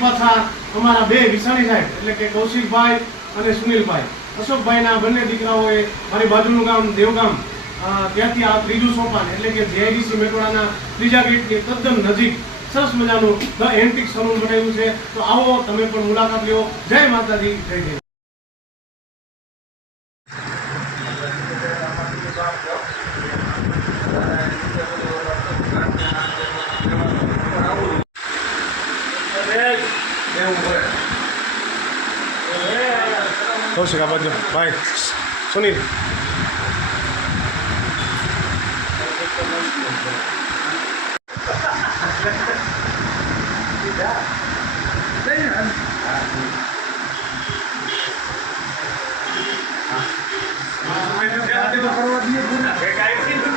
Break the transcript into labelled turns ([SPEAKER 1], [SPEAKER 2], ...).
[SPEAKER 1] પાછા અમારા બે વિસાણી સાહેબ, એટલે કે કૌશિકભાઈ અને સુનિલભાઈ. અશોકભાઈના બંને દીકરાઓએ મારી બાજુનું ગામ, દેવગામ ત્યાંથી આ ત્રીજું સોપાન, એટલે કે જેઆઈડીસી મેટોડાના ત્રીજા ગેટની તદ્દન નજીક સરસ મજાનું ધ એન્ટિક સલૂન બનાવ્યું છે. તો આવો તમે પણ મુલાકાત લ્યો જય માતાજી, જય જય. રહેવું પડે કૌશિક આ બાજુ ભાઈ સુનિલ
[SPEAKER 2] કરવા દઈએ